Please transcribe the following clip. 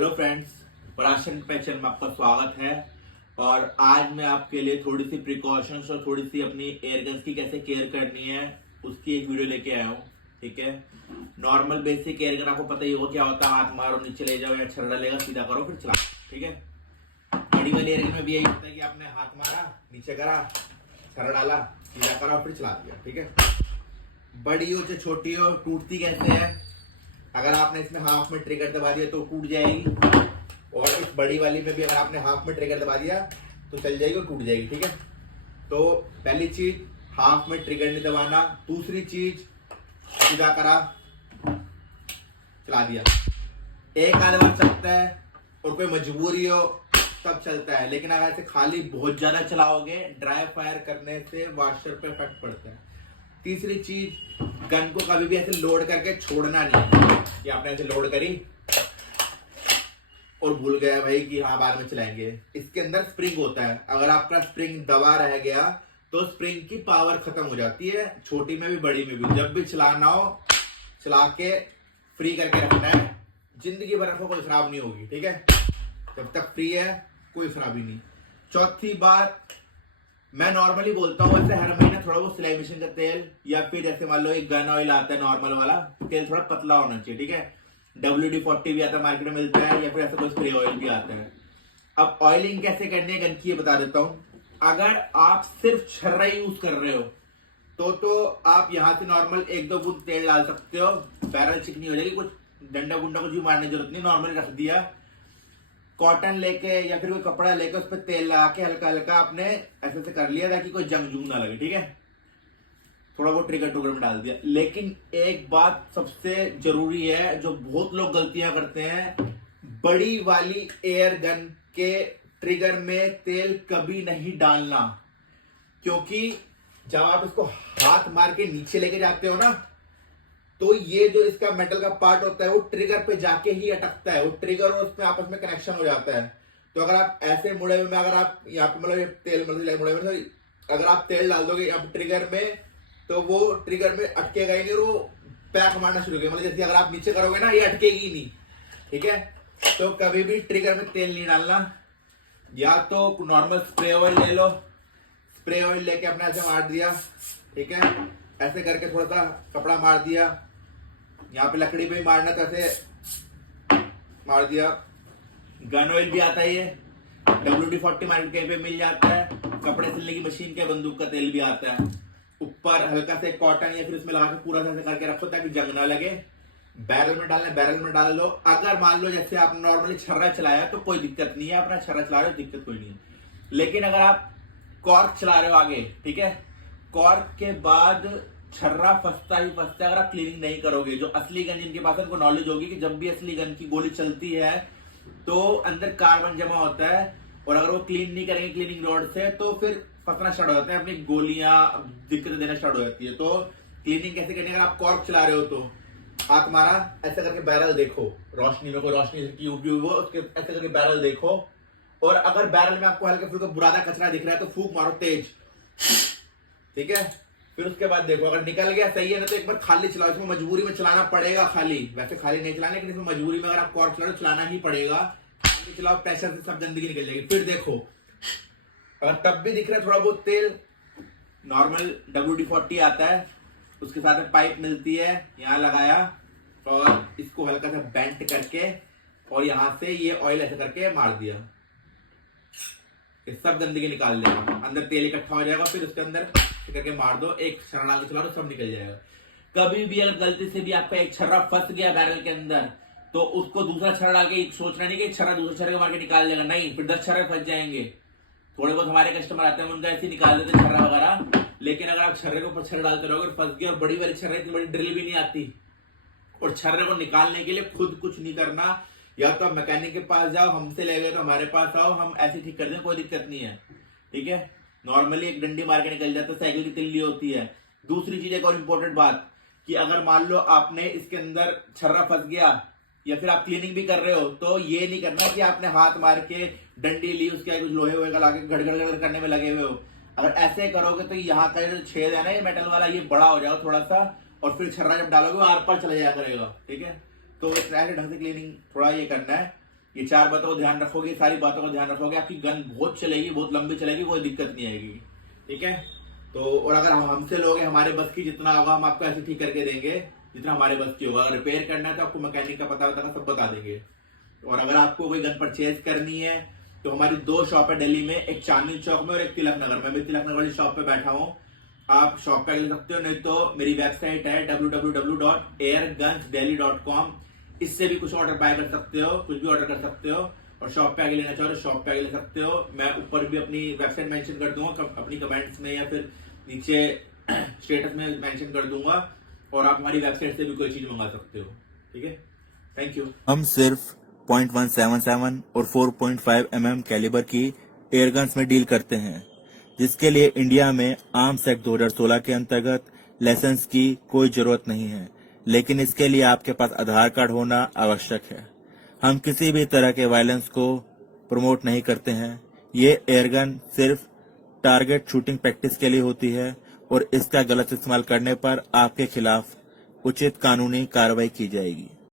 Hello friends, Parashar passion में आपका स्वागत है। और आज मैं आपके लिए थोड़ी सी प्रिकॉशंस और थोड़ी सी अपनी एयरगन्स की कैसे केयर करनी है उसकी एक वीडियो लेके आया हूँ। ठीक है, नॉर्मल बेसिक एयरगन आपको पता ही होगा क्या होता है। हाथ मारो, नीचे ले जाओ या छर्रा लेगा, सीधा करो फिर चला। ठीक है, बड़ी वाली एयरगन में भी यही होता है कि आपने हाथ मारा, नीचे करा, छर्रा डाला, सीधा करा फिर चला दिया। ठीक है, बड़ी हो चाहे छोटी हो, टूटती कैसे है? अगर आपने इसमें हाफ में ट्रिगर दबा दिया तो टूट जाएगी, और इस बड़ी वाली में भी अगर आपने हाफ में ट्रिगर दबा दिया तो चल जाएगी और टूट जाएगी। ठीक है, तो पहली चीज हाफ में ट्रिगर नहीं दबाना। दूसरी चीज सीधा करा, चला दिया। एक आध बार चलता है और कोई मजबूरी हो तब चलता है, लेकिन अगर ऐसे खाली बहुत ज्यादा चलाओगे ड्राई फायर करने से वॉशर पे इफेक्ट पड़ता है। तीसरी चीज, गन को कभी भी ऐसे लोड करके छोड़ना नहीं। ये आपने ऐसे लोड करी और भूल गया भाई कि हाँ बाद में चलाएंगे। इसके अंदर स्प्रिंग होता है, अगर आपका स्प्रिंग दबा रह गया तो स्प्रिंग की पावर खत्म हो जाती है, छोटी में भी बड़ी में भी। जब भी चलाना हो चला के फ्री करके रखना है, जिंदगी भर रखो, कोई खराब नहीं होगी। ठीक है, जब तक फ्री है कोई खराबी नहीं। चौथी बात, मैं नॉर्मली बोलता हूँ वैसे हर महीने थोड़ा बहुत सिलाई मशीन का तेल, या फिर जैसे मान लो एक गन ऑयल आता है नॉर्मल वाला तेल, थोड़ा पतला होना चाहिए। ठीक है, WD-40 भी आता है, मार्केट में मिलता है, या फिर ऐसा कोई स्प्रे ऑयल भी आता है। अब ऑयलिंग कैसे करनी है गन की ये बता देता हूँ। अगर आप सिर्फ छर्रा यूज कर रहे हो तो आप यहाँ से नॉर्मल एक दो बूंद तेल डाल सकते हो, बैरल चिकनी हो जाएगी, कुछ डंडा गुंडा कुछ भी मारने की जरूरत नहीं, नॉर्मल रख दिया। कॉटन लेके या फिर कोई कपड़ा लेके उस पर तेल लगा के हल्का हल्का आपने ऐसे से कर लिया ताकि कोई जंग जुंग ना लगे। ठीक है, थोड़ा बहुत ट्रिगर टुगर में डाल दिया। लेकिन एक बात सबसे जरूरी है जो बहुत लोग गलतियां करते हैं, बड़ी वाली एयर गन के ट्रिगर में तेल कभी नहीं डालना, क्योंकि जब आप इसको हाथ मार के नीचे लेके जाते हो ना, तो ये जो इसका मेटल का पार्ट होता है वो ट्रिगर पे जाके ही अटकता है, वो ट्रिगर और उसमें आपस में कनेक्शन हो जाता है। तो अगर आप ऐसे मुड़े में अगर आप यहाँ पे मतलब तेल मुड़े में सॉरी अगर आप तेल डाल दोगे यहाँ पे ट्रिगर में, तो वो ट्रिगर में अटकेगा ही नहीं और वो पैक मारना शुरू करेगा। मतलब जैसे अगर आप नीचे करोगे ना, ये अटकेगी ही नहीं। ठीक है, तो कभी भी ट्रिगर में तेल नहीं डालना। या तो नॉर्मल स्प्रे ऑयल ले लो, स्प्रे ऑयल लेके अपने ऐसे मार दिया। ठीक है, ऐसे करके थोड़ा सा कपड़ा मार दिया, यहाँ पे लकड़ी पे ही मारना, तो ऐसे मार दिया। गन ऑयल भी आता है, ये WD-40 मार्केट कहीं पे मिल जाता है। कपड़े सिलने की मशीन के बंदूक का तेल भी आता है। ऊपर हल्का से कॉटन या फिर उसमें लगा के पूरा ऐसे करके रखो ताकि जंग ना लगे। बैरल में डालना, बैरल में डाल लो। अगर मान लो जैसे आप नॉर्मली छर्रा चलाया तो कोई दिक्कत नहीं है, अपना छर्रा चला रहे हो दिक्कत कोई नहीं है। लेकिन अगर आप कॉर्क चला रहे हो आगे, ठीक है, कॉर्क के बाद छर्रा फंसता ही फंसता है अगर आप क्लीनिंग नहीं करोगे। जो असली गन जिनके पास उनको नॉलेज होगी कि जब भी असली गन की गोली चलती है तो अंदर कार्बन जमा होता है, और अगर वो क्लीन नहीं करेंगे क्लीनिंग रॉड से तो फिर फंसना स्टार्ट हो जाता है, अपनी गोलियां दिक्कत देना स्टार्ट हो जाती है। तो क्लीनिंग कैसे करनी है? अगर आप कॉर्क चला रहे हो तो हाथ मारा, ऐसा करके बैरल देखो, रोशनी में कोई रोशनी ट्यूब हो उसके ऐसे करके बैरल देखो। और अगर बैरल में आपको हल्का फुल्का बुरादा कचरा दिख रहा है तो फूंक मारो तेज। ठीक है, फिर उसके बाद देखो, अगर निकल गया सही है ना तो एक बार खाली चलाओ। इसमें मजबूरी में चलाना पड़ेगा खाली, वैसे खाली नहीं चलाना, लेकिन इसमें मजबूरी में अगर आप कॉर्क चला रहे हो चलाना ही पड़ेगा। खाली चलाओ, प्रेशर से सब गंदगी निकल जाएगी। फिर देखो, अगर तब भी दिख रहा है थोड़ा बहुत तेल, नॉर्मल WD-40 आता है, उसके साथ में पाइप मिलती है, यहाँ लगाया और इसको हल्का सा बेंट करके और यहां से ये ऑयल ऐसे करके मार दिया, सब गंदगी निकाल देगा, अंदर तेल इकट्ठा हो जाएगा। फिर उसके अंदर करके मार दो, एक छर्रा डाल के चला दो, सब निकल जाएगा। कभी भी अगर गलती से भी आपका एक छर्रा फंस गया बैरल के अंदर तो उसको दूसरा छर्रा डाल के सोचना नहीं कि छर्रा दूसरे छर्रे को मार के निकाल देगा, नहीं, फिर 10 छर्रे फंस जाएंगे। थोड़े बहुत हमारे कस्टमर आते हैं उनका ऐसे निकाल देते छर्रा वगैरह, लेकिन अगर आप छर्रे को छर्रा डालते रहोगे फंस गया। और बड़ी वाली छर्रा इतनी बड़ी ड्रिल भी नहीं आती, और छर्रे को निकालने के लिए खुद कुछ नहीं करना, या तो मैकेनिक के पास जाओ, हमसे ले गए तो हमारे पास आओ, हम ऐसे ठीक कर दें, कोई दिक्कत नहीं है। ठीक है, नॉर्मली एक डंडी मार के निकल जाता है, साइकिल की तिल्ली होती है। दूसरी चीज एक और इंपॉर्टेंट बात, कि अगर मान लो आपने इसके अंदर छर्रा फंस गया या फिर आप क्लीनिंग भी कर रहे हो तो ये नहीं करना कि आपने हाथ मार के डंडी ली, उसके कुछ लोहे वोहे का लाके गड़गड़ करने में लगे हुए हो। अगर ऐसे करोगे तो यहाँ का जो छेद है ना ये मेटल वाला, ये बड़ा हो जाएगा थोड़ा सा, और फिर छर्रा जब डालोगे आर पार चला जाया करेगा। ठीक है, तो इस ढंग से क्लीनिंग थोड़ा ये करना है। ये 4 बातों को ध्यान रखोगे, सारी बातों को ध्यान रखोगे, आपकी गन बहुत चलेगी, बहुत लंबी चलेगी, कोई दिक्कत नहीं आएगी। ठीक है, तो और अगर हम हमसे लोगे, हमारे बस की जितना होगा हम आपको ऐसे ठीक करके देंगे जितना हमारे बस की होगा। अगर रिपेयर करना है तो आपको मैकेनिक का पता बताना, सब बता देंगे। और अगर आपको कोई गन परचेज करनी है तो हमारी 2 शॉप है दिल्ली में, एक चांदनी चौक में और एक तिलक नगर में। मैं तिलक नगर वाली शॉप पे बैठा हूँ, आप शॉप पे ले सकते हो, नहीं तो मेरी वेबसाइट है www.airgunsdelhi.com, इससे भी कुछ ऑर्डर बाय कर सकते हो, कुछ भी ऑर्डर कर सकते हो। और शॉप पे आगे लेना चाहो तो शॉप पे आगे ले सकते हो। मैं ऊपर भी अपनी वेबसाइट मेंशन कर दूंगा, अपनी कमेंट्स में या फिर नीचे स्टेटस में मेंशन कर दूंगा, और आप हमारी वेबसाइट से भी कोई चीज मंगा सकते हो। ठीक है, थैंक यू। हम सिर्फ .177 और 4.5 mm कैलिबर की एयरगन्स में डील करते हैं, जिसके लिए इंडिया में आर्म्स एक्ट 2016 के अंतर्गत लाइसेंस की कोई जरूरत नहीं है, लेकिन इसके लिए आपके पास आधार कार्ड होना आवश्यक है। हम किसी भी तरह के वायलेंस को प्रमोट नहीं करते हैं। ये एयरगन सिर्फ टारगेट शूटिंग प्रैक्टिस के लिए होती है और इसका गलत इस्तेमाल करने पर आपके खिलाफ उचित कानूनी कार्रवाई की जाएगी।